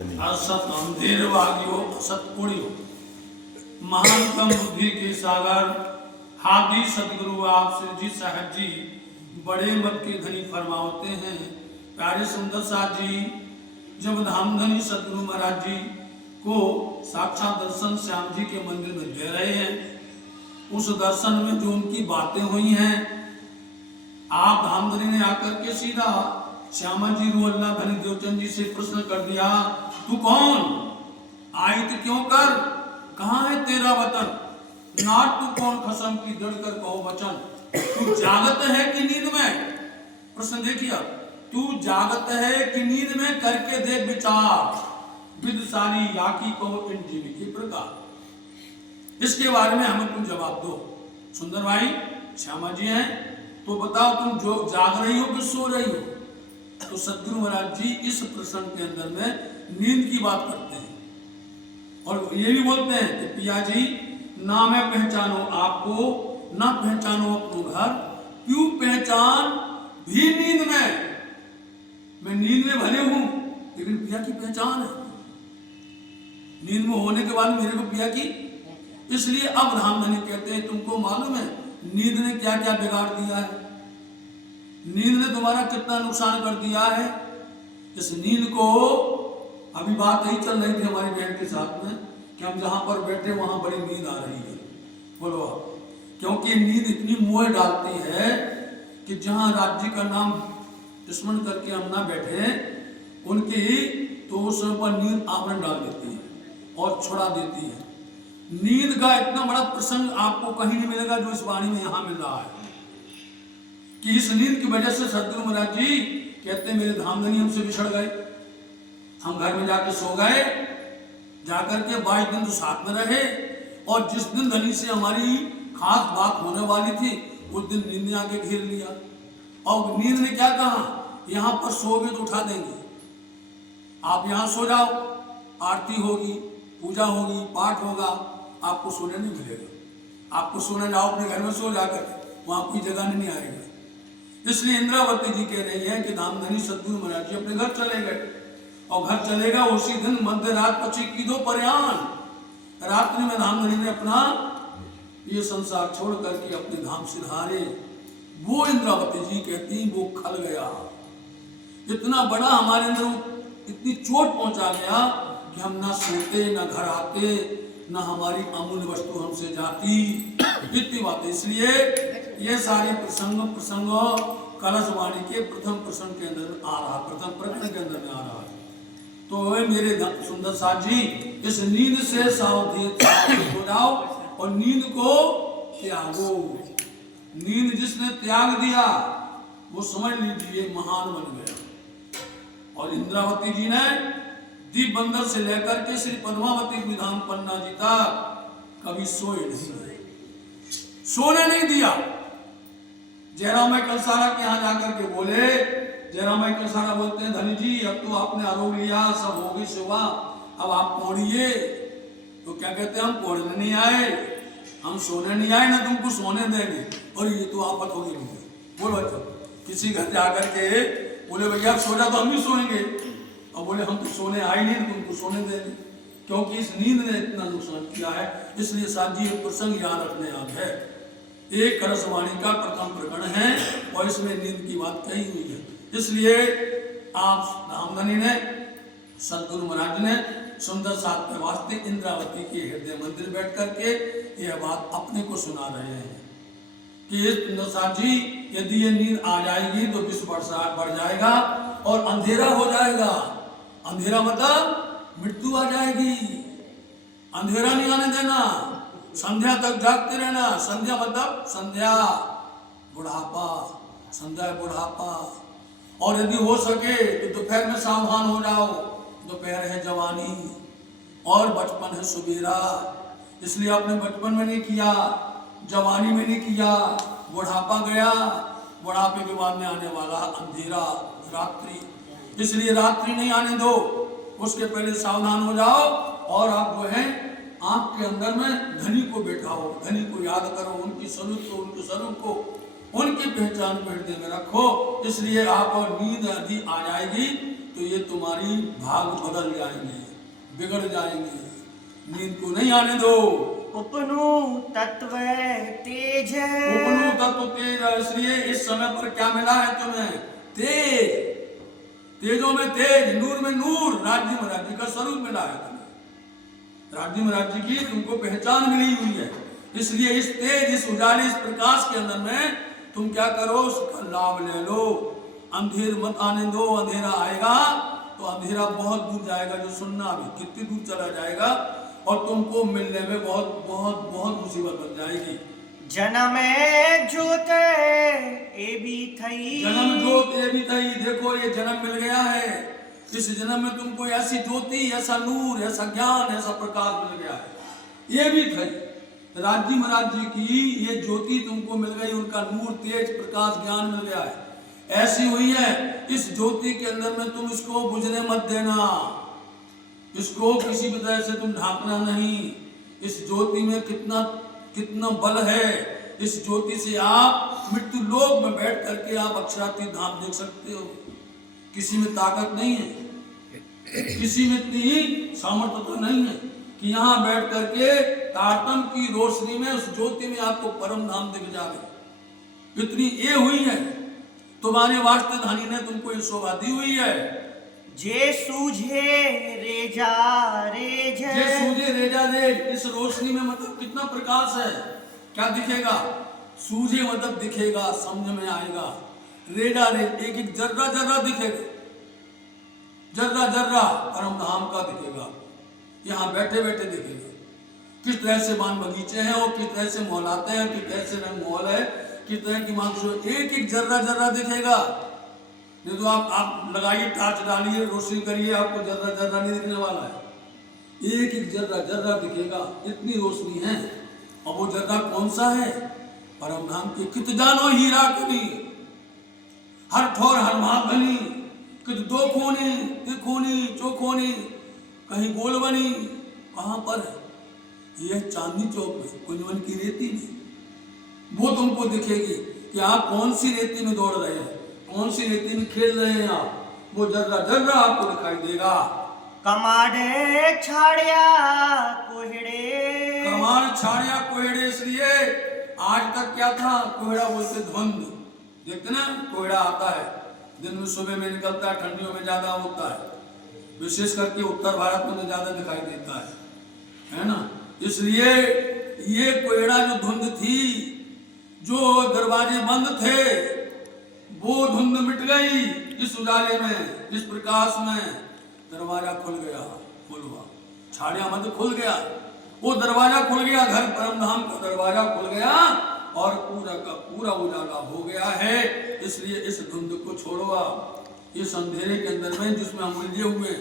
असत अंधेर वाग्यो असत पुण्यो महानतम बुद्धि के सागर हादी सदगुरु आप श्री जी साहब जी बड़े मत के धनी फरमाते हैं। प्यारे सुंदर साथ जी जब धामधनी सदगुरु महाराज जी को साक्षात दर्शन श्याम जी के मंदिर में दे रहे हैं, उस दर्शन में जो उनकी बातें हुई हैं, आप धामधनी ने आकर के सीधा श्यामा जी रूअल्लाह धनी देवचंद जी से प्रश्न कर दिया, तू कौन आयत क्यों कर, कहाँ है तेरा वतन, नाट तू कौन खसम की दृढ़ कर कहो वचन, तू जागत है कि नींद में। प्रश्न देखिए, तू जागत है कि नींद में, करके देख विचार विदशाली याकी कहो इन जीवी के प्रकार। इसके बारे में हमें तुम जवाब दो। सुंदर भाई श्यामा जी हैं, तो बताओ तुम जो जाग रही हो कि सो रही हो। तो सदगुरु महाराज जी इस प्रश्न के अंदर में नींद की बात करते हैं और ये भी बोलते हैं कि पिया जी ना मैं पहचानो आपको, ना पहचानो अपनो घर, क्यों पहचान भी नींद में। मैं नींद में भले हूं लेकिन पिया की पहचान है, नींद में होने के बाद मेरे को पिया की। इसलिए अब धामधनी कहते हैं तुमको मालूम है नींद ने क्या क्या बिगाड़ दिया है, नींद ने तुम्हारा कितना नुकसान कर दिया है। इस नींद को अभी बात यही चल रही थी हमारी बहन के साथ में कि हम जहां पर बैठे वहां बड़ी नींद आ रही है। बोलो आप, क्योंकि नींद इतनी मोह डालती है कि जहां राज्य का नाम स्मरण करके हम ना बैठे उनकी तो उस पर नींद आवरण डाल देती है और छुड़ा देती है। नींद का इतना बड़ा प्रसंग आपको कहीं नहीं मिलेगा जो इस वाणी में यहां मिल रहा है कि इस नींद की वजह से सदगुरु महाराज जी कहते हैं मेरे धामधनी हमसे बिछड़ गए, हम घर में जाके सो गए, जाकर के 22 दिन तो साथ में रहे और जिस दिन धनी से हमारी खास बात होने वाली थी उस दिन नींद ने आके घेर लिया। और नींद ने क्या कहा, यहाँ पर सोगे तो उठा देंगे, आप यहाँ सो जाओ, आरती होगी, पूजा होगी, पाठ होगा, आपको सोने नहीं मिलेगा, आपको सोने जाओ अपने घर में सो जाकर, वहां कोई जगह नहीं आएगा। इसलिए इंद्रावती जी कह रही है कि धामधनी सदगुरु महाराज जी अपने घर चले गए और घर चलेगा उसी दिन मध्य रात पची की दो परयान, रात्रि में धामधनी ने अपना ये संसार छोड़ करके अपने धाम सिधारे। वो इंद्रावती जी कहती वो खल गया, इतना बड़ा हमारे अंदर इतनी चोट पहुंचा गया कि हम ना सोते ना घर आते ना हमारी अमूल्य वस्तु हमसे जाती, इतनी बात। इसलिए ये सारे प्रसंग कलश वाणी के प्रथम प्रसंग के अंदर आ रहा, प्रथम प्रकरण के अंदर में आ रहा है। तो मेरे सुंदर साथ जी इस नींद से सावधान हो जाओ और नींद को त्यागो। नींद जिसने त्याग दिया वो समझ लीजिए महान बन गया। और इंद्रावती जी ने दीप बंदर से लेकर के श्री पद्मावती विधान पन्ना जी तक कभी सोए नहीं, सोने नहीं दिया। जयराम कलसारा के यहाँ जाकर के बोले, जयराम कलसारा बोलते हैं धनी जी अब तो आपने आरोप लिया, सब होगी सेवा, अब आप पौड़िए। तो क्या कहते हैं हम पौड़ने नहीं आए, हम सोने नहीं आए, ना तुमको सोने देंगे। और ये तो आफत होगी मुझे। बोलो अच्छा, किसी घर जाकर के बोले भैया सो जा, तो हम भी सोएंगे, और बोले हम तो सोने आए नहीं, तुमको सोने देंगे, क्योंकि इस नींद ने इतना नुकसान किया है। इसलिए साथ जी एक प्रसंग याद रखने याद है, एक कलश वाणी का प्रथम प्रकरण है और इसमें नींद की बात कही हुई है। इसलिए आप धामधनी ने सदगुरु महाराज ने सुंदर साथ के वास्ते इंद्रावती के हृदय मंदिर बैठ करके यह बात अपने को सुना रहे हैं कि सुंदर साथ जी यदि ये नींद आ जाएगी तो विश्व बढ़ जाएगा और अंधेरा हो जाएगा। अंधेरा मतलब मृत्यु आ जाएगी, अंधेरा नहीं आने देना, संध्या तक जागते रहना। संध्या मतलब संध्या बुढ़ापा, संध्या बुढ़ापा। और यदि हो सके तो दोपहर में सावधान हो जाओ, दोपहर है जवानी और बचपन है सुबेरा। इसलिए आपने बचपन में नहीं किया, जवानी में नहीं किया, बुढ़ापा गया, बुढ़ापे के बाद में आने वाला अंधेरा रात्रि। इसलिए रात्रि नहीं आने दो, उसके पहले सावधान हो जाओ और आप जो है आंख के अंदर में धनी को बैठाओ, धनी को याद करो, उनकी स्वरूप को उनकी पहचान को हृदय में रखो। इसलिए आप और नींद यदि आ जाएगी तो तो ये तुम्हारी भाग बदल जाएंगे, बिगड़ जाएंगे। नींद को नहीं आने दो। उपनु तत्व तेज, उपनु तत्व तेज। इसलिए इस समय पर क्या मिला है तुम्हें? तेज। तेजों में तेज, नूर में नूर, राज्य में राज्य का स्वरूप मिला है तुम्हें। राज्य में राज्य की तुमको पहचान मिली हुई है। इसलिए इस तेज, इस उजाले, इस प्रकाश के अंदर में तुम क्या करो? उसका लाभ ले लो। अंधेर मत आने दो। अंधेरा आएगा तो अंधेरा बहुत दूर जाएगा, जो सुनना अभी कितनी दूर चला जाएगा, और तुमको मिलने में बहुत बहुत बहुत मुसीबत बन जाएगी। जन्म ज्योत ए भी थई, जन्म ज्योत ए भी थई। देखो ये जन्म मिल गया है। इस जन्म में तुमको ऐसी ज्योति, ऐसा नूर, ऐसा ज्ञान, ऐसा प्रकाश मिल गया है। ये भी थई। राज्य महाराज जी की ये ज्योति तुमको मिल गई, उनका नूर, तेज, प्रकाश, ज्ञान मिल गया है। ऐसी हुई है। इस ज्योति के अंदर में तुम इसको बुझने मत देना। इसको किसी भी तरह से तुम ढांकना नहीं। इस ज्योति में कितना कितना बल है। इस ज्योति से आप मृत्यु लोक में बैठ करके आप अक्षरातीत धाम देख सकते हो। किसी में ताकत नहीं है, किसी में इतनी सामर्थ्यता नहीं है कि यहाँ बैठ करके तारतम की रोशनी में उस ज्योति में आपको परम धाम दिख जाए। इतनी ये हुई है। तुम्हारे वास्ते धनी ने तुमको ये शोभा दी हुई है। जे सूझे रेजा रेज, जे सूझे रेजा रेज। इस रोशनी में मतलब कितना प्रकाश है। क्या दिखेगा? सूझे मतलब दिखेगा, समझ में आएगा। रेजा रेज, एक एक जर्रा जर्रा दिखेगा। जर्रा जर्रा परम धाम का दिखेगा। यहाँ बैठे बैठे दिखेगा। किस तरह से बान बगीचे हैं, और किस तरह से मोहलाते हैं, किस तरह से रंग मोहल है, किस तरह की मांग, एक एक जर्रा जर्रा दिखेगा। नहीं तो आप लगाइए, टार्च डालिए, रोशनी करिए, आपको जर्रा जर्रा नहीं दिखने वाला है। एक एक जर्रा जर्रा दिखेगा। इतनी रोशनी है। और वो जर्रा कौन सा है? परम धाम के। कित जानो हीरा कनी, हर ठोर हर भाग बनी, कित दो खोनी, तिकोनी, चौकोनी, कहीं गोल बनी। कहाँ पर है? यह चांदनी चौक में कुंजवन की रेती में। वो तुमको दिखेगी कि आप कौन सी रेती में दौड़ रहे हैं, कौन सी रेती में खेल रहे हैं आप। वो जर्रा जर्रा आपको दिखाई देगा। कमाड़े छाड़िया कोहड़े, कमाड़ छाड़िया कोहड़े। इसलिए आज तक क्या था? कोहड़ा बोलते धुंध। देखते ना, कोहड़ा आता है दिन में, सुबह में निकलता है, ठंडियों में ज्यादा होता है, विशेष करके उत्तर भारत में ज्यादा दिखाई देता है ना। इसलिए ये कोहड़ा जो धुंध थी, जो दरवाजे बंद थे, वो धुंध मिट गई। इस उजाले में, इस प्रकाश में दरवाजा खुल गया। खुल हुआ, छाड़िया मत खुल गया, वो दरवाजा खुल गया। घर परम धाम का दरवाजा खुल गया और पूरा का पूरा उजाला हो गया है। इसलिए इस धुंध को छोड़ो आप। इस अंधेरे के अंदर में जिसमें हम उलझे हुए,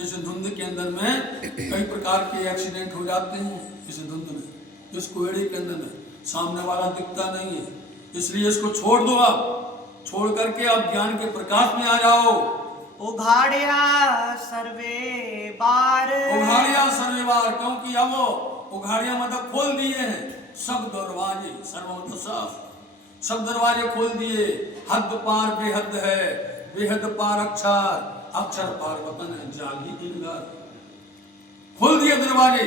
इस धुंध के अंदर में कई प्रकार के एक्सीडेंट हो जाते हैं। इस धुंध में, इस कोहड़े के अंदर में सामने वाला दिखता नहीं है। इसलिए इसको छोड़ दो आप। छोड़ करके आप ज्ञान के प्रकाश में आ जाओ। उघाड़िया सर्वे बार, उघाड़िया सर्वे बार। क्योंकि अब वो उघाड़िया मतलब खोल दिए हैं सब दरवाजे। सर्व सब दरवाजे खोल दिए। हद पार बेहद है, बेहद पार अक्षर, अक्षर पार वतन है, जागी इन घर। खोल दिए दरवाजे।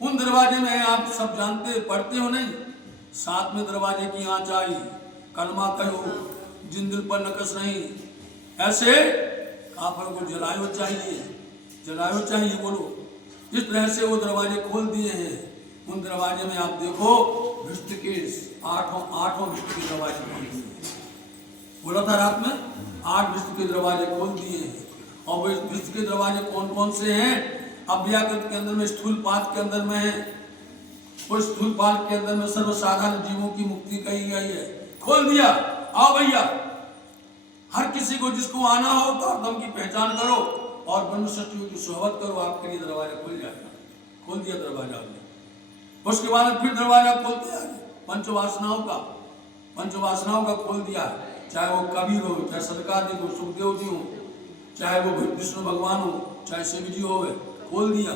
उन दरवाजे में आप सब जानते, पढ़ते हो नहीं? 7 में दरवाजे की आँच आई, कलमा कहो, जिंदल पर नकस नहीं। ऐसे काफर को जलायो चाहिए, जलायो चाहिए, बोलो। इस तरह से वो दरवाजे खोल दिए हैं। उन दरवाजे में आप देखो, विष्णु के आठों विष्णु के दरवाजे खोल दिए। बोला था रात में, 8 विष्णु के दरवाजे खोल दिए हैं। और वो विष्णु के दरवाजे कौन कौन से हैं? अव्याकृत के अंदर में, स्थूल पाद के अंदर में है। उस स्थूल पाद के अंदर में सर्वसाधारण जीवों की मुक्ति कही गई है। खोल दिया। आओ भैया, हर किसी को जिसको आना हो तारतम की पहचान करो और ब्रह्म सत्य की सोहबत करो, आपके लिए दरवाजा खुल जाएगा। खोल दिया दरवाजा आपने। उसके बाद फिर दरवाजा खोलते आगे पंचवासनाओं का खोल दिया। चाहे वो कबीर हो, चाहे सदकादिक हो, सुखदेव जी हो, चाहे वो विष्णु भगवान हो, चाहे शिव जी हो, खोल दिया।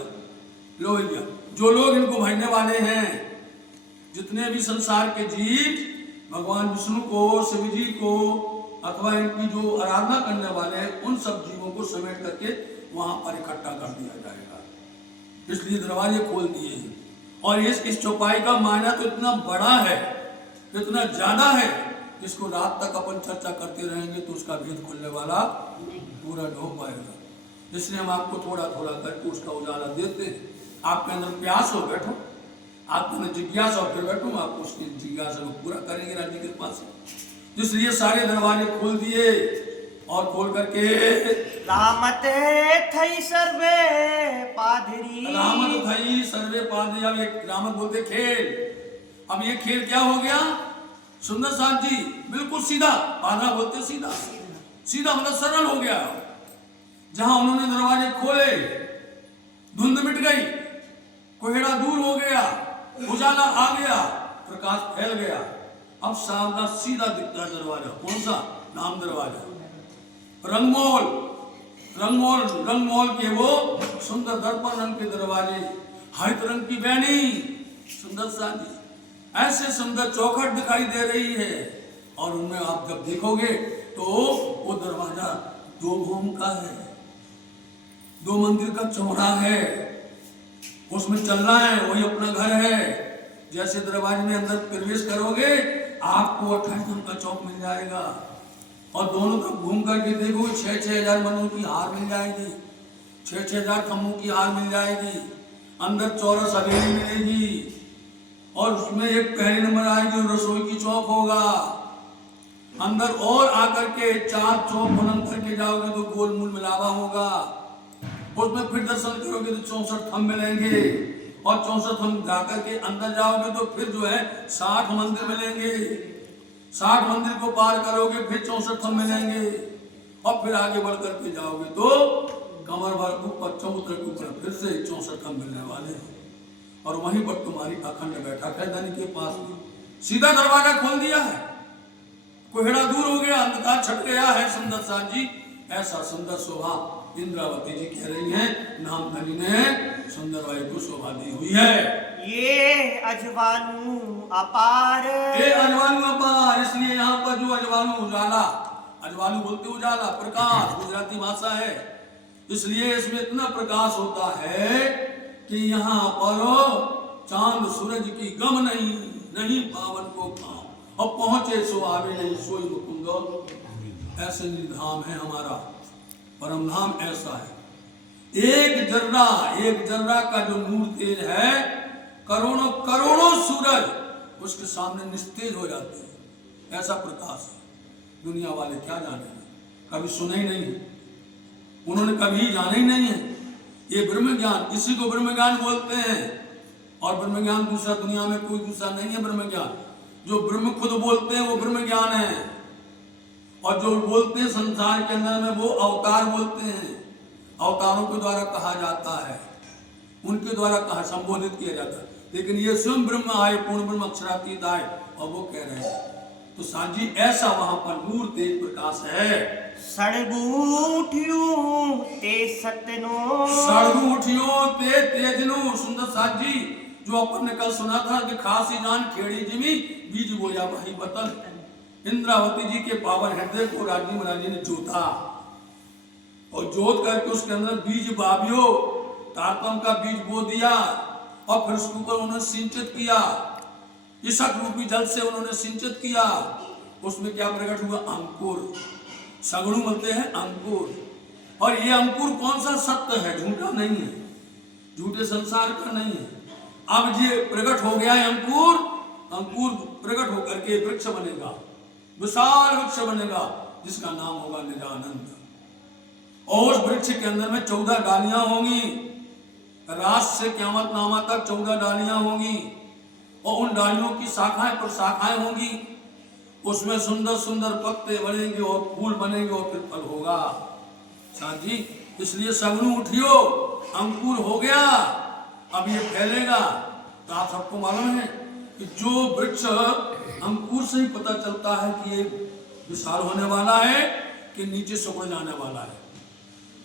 लो भैया, जो लोग इनको भजने वाले हैं, जितने भी संसार के जीव भगवान विष्णु को, शिव जी को अथवा इनकी जो आराधना करने वाले हैं उन सब जीवों को समेट करके वहां पर इकट्ठा कर दिया जाएगा। इसलिए दरवाजे खोल दिए हैं। और इस चौपाई का मायना तो इतना बड़ा है, इतना ज्यादा है, इसको रात तक अपन चर्चा करते रहेंगे तो उसका भेद खुलने वाला पूरा न हो पाएगा। इसलिए हम आपको थोड़ा थोड़ा करके उसका उजाला देते हैं। आपके अंदर प्यास हो बैठो, आपके अंदर जिज्ञासा हो फिर बैठो, आप उसकी जिज्ञासा को पूरा करेंगे राज्य की कृपा से। इसलिए सारे दरवाजे खोल दिए और खोल करके रामत थई सर्वे पाधरी, रामत थई सर्वे पाधरी। अब एक रामत बोलते खेल, अब ये खेल क्या हो गया? सुंदर साहब जी बिल्कुल सीधा, पाधरा बोलते सीधा, सीधा मतलब सरल हो गया। जहां उन्होंने दरवाजे खोले धुंध मिट गई, कोहरा दूर हो गया, उजाला आ गया, प्रकाश फैल गया। अब सामना सीधा दिखता है दरवाजा। कौन सा? नाम दरवाजा। रंगमोल, रंगमोल, रंगमोल के वो सुंदर दर्पण रंग के दरवाजे, हरित रंग की बैनी, सुंदर साजी, ऐसे सुंदर चौखट दिखाई दे रही है। और उनमें आप जब देखोगे तो वो दरवाजा दो भूम का है, दो मंदिर का चौड़ा है, उसमें चलना है, वही अपना घर है। जैसे दरवाजे में अंदर प्रवेश करोगे आपको 28 धूम का चौक मिल जाएगा और दोनों तरफ घूम करके देखोगे 6-6 हजार मनों की हार मिल जाएगी, 6-6 हजार खम्भों की हार मिल जाएगी। अंदर चौरस हवेली मिलेगी और उसमें एक पहले नंबर आएगी, रसोई की चौक होगा। अंदर और आकर के 4 चौक बुलंद करके जाओगे तो गोल मूल मिलावा होगा। उसमें फिर दर्शन करोगे तो 64 थंब मिलेंगे और 64 थंब जाकर के अंदर जाओगे तो फिर जो है 60 मंदिर मिलेंगे। 60 मंदिर को पार करोगे फिर 64 थंब मिलेंगे और फिर आगे बढ़ करके जाओगे तो कमर भर ऊपर चौतर के ऊपर फिर से 64 थंब मिलने वाले हैं। और वहीं पर तुम्हारी अखंड बैठक है धनी के पास में। सीधा दरवाजा खोल दिया है, कोहरा दूर हो गया, अंधकार छट गया है। सुंदर साथ जी ऐसा सुंदर शोभा इंद्रावती जी कह रही हैं, नाम धनी ने सुंदर बाई को शोभा दी हुई है। ये अजवालू अपार, ये अजवालू अपार, इसलिए यहाँ पर जो अजवालू उजाला, अजवालू बोलते उजाला, प्रकाश गुजराती भाषा है, इसलिए इसमें इतना प्रकाश होता है कि यहाँ पर चांद सूरज की गम नहीं, नहीं पावन को काम और पहुंचे सो आवे नहीं सोई मुकुंद। ऐसे धाम है हमारा परम धाम, ऐसा है। एक जर्रा का जो नूर तेज है, करोड़ों करोड़ों सूरज उसके सामने निस्तेज हो जाते हैं। ऐसा प्रकाश है। दुनिया वाले क्या जाने, कभी सुने ही नहीं, उन्होंने कभी जाना ही नहीं है। ये ब्रह्म ज्ञान, इसी को ब्रह्म ज्ञान बोलते हैं। और ब्रह्म ज्ञान दूसरा दुनिया में कोई दूसरा नहीं है। ब्रह्म ज्ञान जो ब्रह्म खुद बोलते हैं वो ब्रह्म ज्ञान है। और जो बोलते हैं संसार के अंदर में वो अवतार बोलते हैं। अवतारों के द्वारा कहा जाता है, उनके द्वारा कहा संबोधित किया जाता है। लेकिन ये स्वयं ब्रह्म आए, पूर्ण ब्रह्म अक्षरातीत आए और वो कह रहे हैं। तो साजी ऐसा वहां पर नूर तेज प्रकाश है। सड़गूठियों ते सतनो, सड़गूठियों ते तेजनो। सुंदर साथ जी जो अपन ने कल सुना था कि खासी जान खेड़ी जिमी बीज बोया भाई बतन। इंद्रावती जी के पावन हृदय को राजी महाराजी ने जोता और जोत करके उसके अंदर बीज बाबियो, तारतम का बीज बो दिया और फिर उसके ऊपर उन्होंने सिंचित किया, ईशक रूपी जल से उन्होंने सिंचित किया। उसमें क्या प्रकट हुआ? अंकुर। सगुण बोलते हैं अंकुर। और ये अंकुर कौन सा? सत्य है, झूठा नहीं है, झूठे संसार का नहीं है। अब ये प्रकट हो गया है अंकुर, अंकुर प्रकट होकर के वृक्ष बनेगा, विशाल वृक्ष बनेगा जिसका नाम होगा निजानंद। और उस वृक्ष के अंदर में 14 डालियां होंगी, रास से क़यामत नामा तक 14 डालियां होंगी और उन डालियों की शाखाएं पर शाखाएं होंगी। उसमें सुंदर सुंदर पत्ते बनेंगे और फूल बनेंगे और फिर फल होगा। जी इसलिए सगनू उठियो, अंकुर हो गया, अब ये फैलेगा। तो आप सबको मालूम है कि जो वृक्ष अंकुर से ही पता चलता है कि ये विशाल होने वाला है कि नीचे सुकड़ जाने वाला है,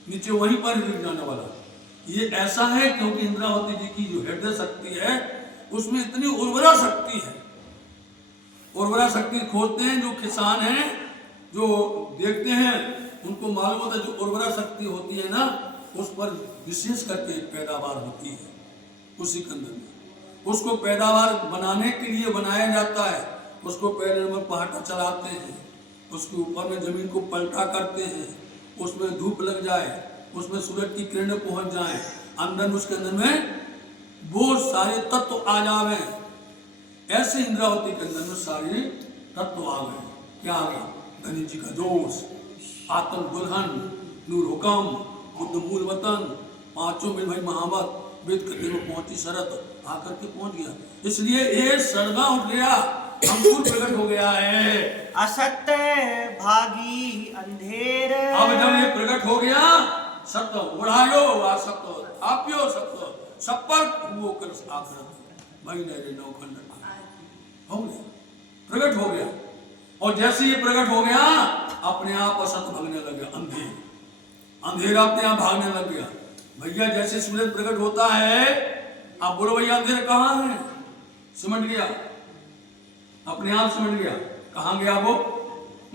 नीचे वहीं पर गिर जाने वाला है। ये ऐसा है क्योंकि इंद्रावती जी की जो हृदय शक्ति है उसमें इतनी उर्वरा शक्ति है। उर्वरा शक्ति खोजते हैं जो किसान हैं, जो देखते हैं उनको मालूम होता है जो उर्वरा शक्ति होती है ना उस पर विशेष करके पैदावार होती है उसी कंदर में। उसको पैदावार बनाने के लिए बनाया जाता है। उसको पहले में पहाटा चलाते हैं, उसके ऊपर में जमीन को पलटा करते हैं, उसमें धूप लग जाए, उसमें सूरज की किरणें पहुंच जाए, अंदर उसके अंदर में वो सारे तत्व आ जावे। ऐसे इंद्रावती के अंदर में सारे तत्व आ गए। क्या आ गया? धनी जी का जोश, आतन दुल्हन, नूर हुकम, बुद्ध मूल वतन, पांचों में भाई महावत, वेद कथी में पहुंची शरत आकर के पहुंच गया। इसलिए ये सरगा उठ गया, अंकुर प्रकट हो गया है। असत्य भागी अंधेर। अब जब ये प्रकट हो गया, सत्य उड़ायो असत्य आप्यो सत्य सब पर वो कर आकर भाई ने नौखंड हो गया, प्रकट हो गया। और जैसे ये प्रकट हो गया अपने आप असत भागने लग गया, अंधेरा अपने आप भागने लग गया। भैया जैसे सूरज प्रकट होता है, आप बोलो भैया अंधेरा कहाँ है? सिमट गया, अपने आप सिमट गया। कहाँ गया? वो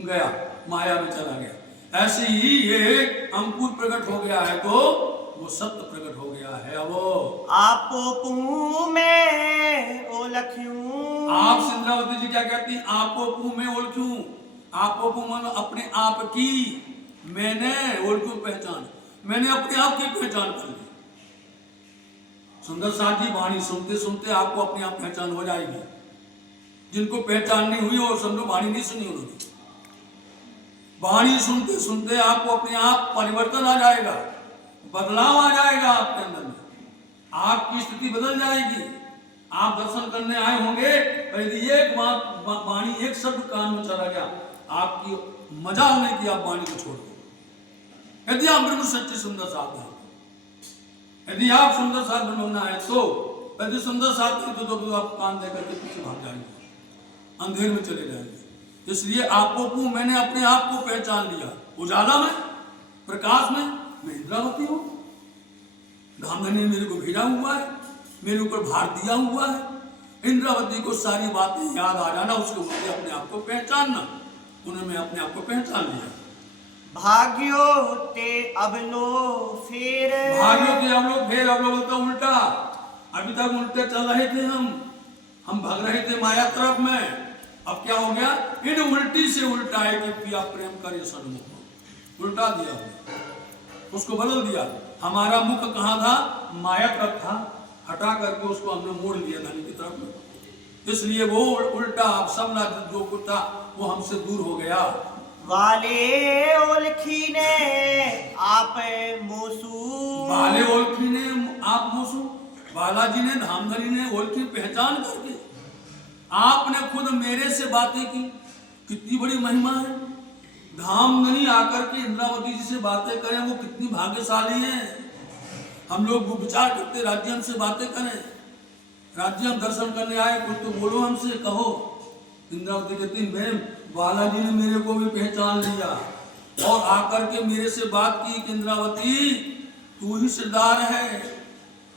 गया माया में चला गया। ऐसे ही ये अंकुर प्रकट हो गया है तो वो सत्य प्रकट हो गया है। अब आपो पू में ओलख्यूं। आप सिंद्रावती जी क्या कहती हैं? आपो पू में ओलख्यूं। आपो पू मानो अपने आप की, मैंने ओलख्यूं पहचान, मैंने अपने आप की पहचान कर ली। सुंदर साथ जी वाणी सुनते सुनते आपको अपने आप पहचान हो जाएगी। जिनको पहचान नहीं हुई और समझो वाणी नहीं सुनी उन्होंने, वाणी सुनते सुनते आपको अपने आप परिवर्तन आ जाएगा, बदलाव आ जाएगा आपके अंदर में, आपकी स्थिति बदल जाएगी। आप दर्शन करने आए होंगे, यदि एक वाणी एक शब्द कान में चला गया, आपकी मजाल नहीं कि आप वाणी को छोड़ दो। यदि आप बिल्कुल सच्चे सुंदर साथ हैं, यदि आप सुंदर साथ बनना है तो, यदि सुंदर साथ नहीं तो आप कान देकर के पीछे भाग जाएंगे, अंधेर में चले जाएंगे। इसलिए आपको मैंने अपने आप को पहचान लिया। उजाला में, प्रकाश में मैं इंद्रावती हूँ। धामधनी ने मेरे को भेजा हुआ है, मेरे ऊपर भार दिया हुआ है। इंद्रावती को सारी बातें याद आ जाना, उसके ऊपर अपने आप को पहचानना। उन्हें मैं अपने आप को पहचान लिया। भाग्यो ते अब लो फेर। भाग्यो ते अब लो फेर। अब लो बोलता उल्टा। अभी तक उल्टे चल रहे थे, हम भाग रहे थे माया तरफ में। अब क्या हो गया? इन उल्टी से उल्टा है कि पिया प्रेम करे सन्मुख, उल्टा दिया, उसको बदल दिया। हमारा मुख कहाँ था? माया तरफ था, हटा करके उसको हमने मोड़ लिया धनी की तरफ में। इसलिए वो उल्टा अब सब ना जो कुछ था वो हमसे दूर हो गया। वाले ओलखी ने आप मोसू। वाले ओलखी ने आप मोसू। बालाजी ने, धामधनी ने ओलखी पहचान करके आपने खुद मेरे से बातें की। कितनी बड़ी महिमा है। धामधनी आकर के इंद्रावती जी से बातें करें, वो कितनी भाग्यशाली है। हम लोग वो विचार करते राज्य हमसे बातें करें, राज्य हम दर्शन करने आए, कुछ तो बोलो हमसे, कहो। इंद्रावती कहती बहन बालाजी ने मेरे को भी पहचान लिया और आकर के मेरे से बात की कि इंद्रावती तू ही सरदार है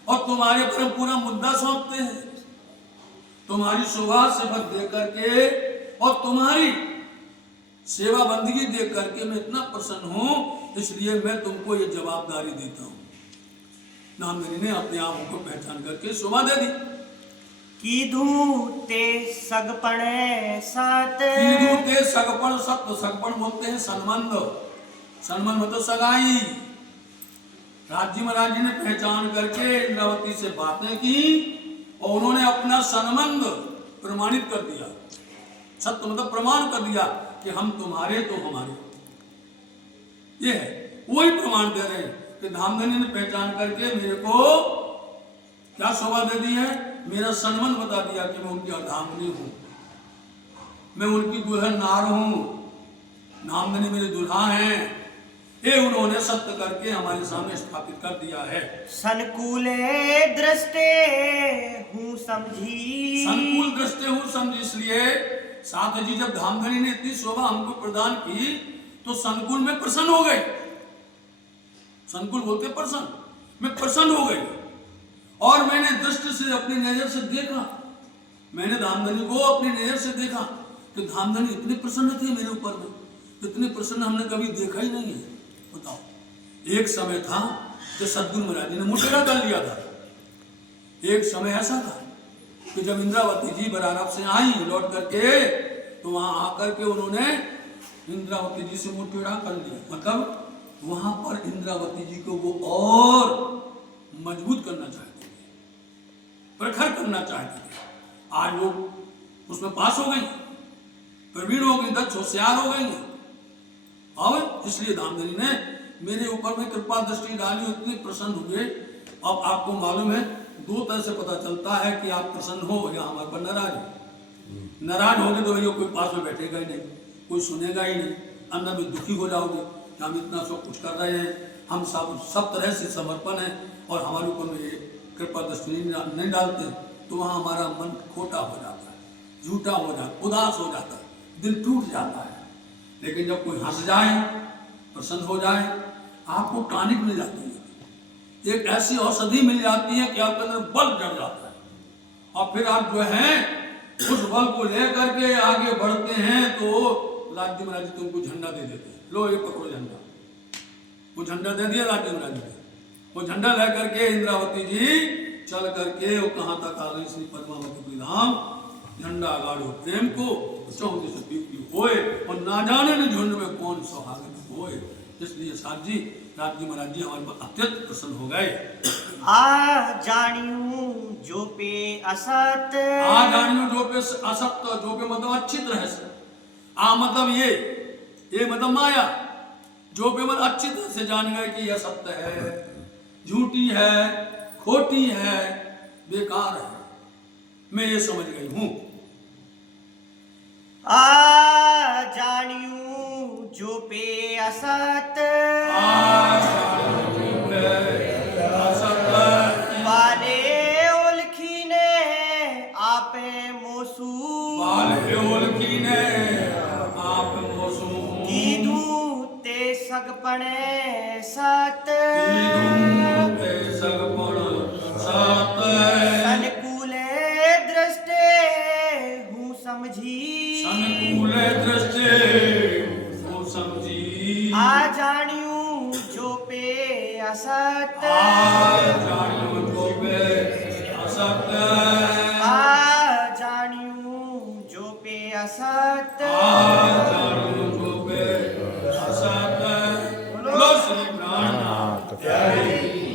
और तुम्हारे पर पूरा मुद्दा सौंपते हैं। तुम्हारी शोभा सिफत देख करके और तुम्हारी सेवा बंदगी देख करके मैं इतना प्रसन्न हूं, इसलिए मैं तुमको ये जवाबदारी देता हूं। धामधनी ने अपने आप को पहचान करके शोभा दे दी। कीधु ते सगपणे सत। कीधु ते सगपण सत। सगपण बोलते हैं संबंध, संबंध मतलब सगाई। राज्य महाराज जी ने पहचान करके इंद्रावती से बातें की और उन्होंने अपना संबंध प्रमाणित कर दिया। सत्य मतलब प्रमाण कर दिया कि हम तुम्हारे तो हमारे, ये है। वही प्रमाण दे रहे हैं कि धामधनी ने पहचान करके मेरे को क्या शोभा दे दी है, मेरा संबंध बता दिया कि मैं उनकी अर्धांगिनी हूं, मैं उनकी दुल्हन नार हूं, धामधनी मेरे दुल्हा हैं। ये उन्होंने सत्य करके हमारे सामने स्थापित कर दिया है। संकुले दृष्टे हूँ समझी। संकुल दृष्टे हूँ समझी। इसलिए साथ जी जब धामधनी ने इतनी शोभा हमको प्रदान की तो संकुल में प्रसन्न हो गए। संकुल बोलते प्रसन्न, मैं प्रसन्न हो गई और मैंने दृष्टि से अपनी नजर से देखा, मैंने धामधनी को अपनी नजर से देखा कि धामधनी इतनी प्रसन्न थी मेरे ऊपर में, इतने प्रसन्न हमने कभी देखा ही नहीं है। बताओ, एक समय था कि सदगुरु महाराज जी ने मुटेरा कर लिया था। एक समय ऐसा था कि जब इंद्रावती जी बरारब से आई लौट करके, तो वहां आकर के उन्होंने इंद्रावती जी से मुटेरा कर लिया। मतलब वहां पर इंद्रावती जी को वो और मजबूत करना चाहते थे, प्रखर करना चाहते थे। आज वो उसमें पास हो गई, प्रवीण हो गई, दक्ष होशियार हो गई। और इसलिए धामधनी ने मेरे ऊपर में कृपा दृष्टि डाली, इतने प्रसन्न हुए। अब आपको मालूम है, दो तरह से पता चलता है कि आप प्रसन्न हो या हमारे पर नाराज हो। नाराज होगे तो भैया कोई पास में बैठेगा ही नहीं, कोई सुनेगा ही नहीं, अंदर में दुखी हो जाओगे कि हम इतना सब कुछ कर रहे हैं, हम सब तरह से समर्पण है और हमारे ऊपर में ये कृपा दृष्टि नहीं डालते, तो वहाँ हमारा मन खोटा हो जाता है, झूठा हो जाता है, उदास हो जाता है, दिल टूट जाता है। लेकिन जब कोई हंस जाए, प्रसन्न हो जाए, आपको टॉनिक मिल जाती है, एक ऐसी औषधि मिल जाती है कि आपके अंदर बल जग जाता है। और फिर आप जो है उस बल को लेकर के आगे बढ़ते हैं। तो राज्य महाराज जी तुमको झंडा दे देते हैं, लो ये पकड़ो झंडा। वो झंडा दे दिया राज्य महाराज जी ने। वो झंडा लेकर के इंद्रावती जी चल करके वो कहाँ तक आ गई, श्री पद्मावती धाम। झंडा गाड़ो प्रेम को, चौंके से पीपी होए, और ना जाने न झुंड में कौन सुहागन होए। इसलिए साथ जी राज्य महाराज जी हमारे पर अत्यंत प्रसन्न हो गए। आ जानियो जो पे असत, आ जानियो जो पे असत, जो पे मतलब अच्छी तरह से, आ मतलब ये मतलब माया, जो पे मतलब अच्छी तरह से जान गए कि यह सत्य है, झूठी है, खोटी है, बेकार है, मैं ये समझ गई हूं। आ जानियो जो पे असत, वाले ओलखी ने आपे मोसू, वाले ओलखी ने आप मोसू, कीधू ते सगपणे सत, कीधू ते सगपण सत, सनकूले दृष्टे हूँ समझी, सनकूले दृष्टे हूँ समझी। आ जानियो जो पे असत, आ जानियो जो पे असत,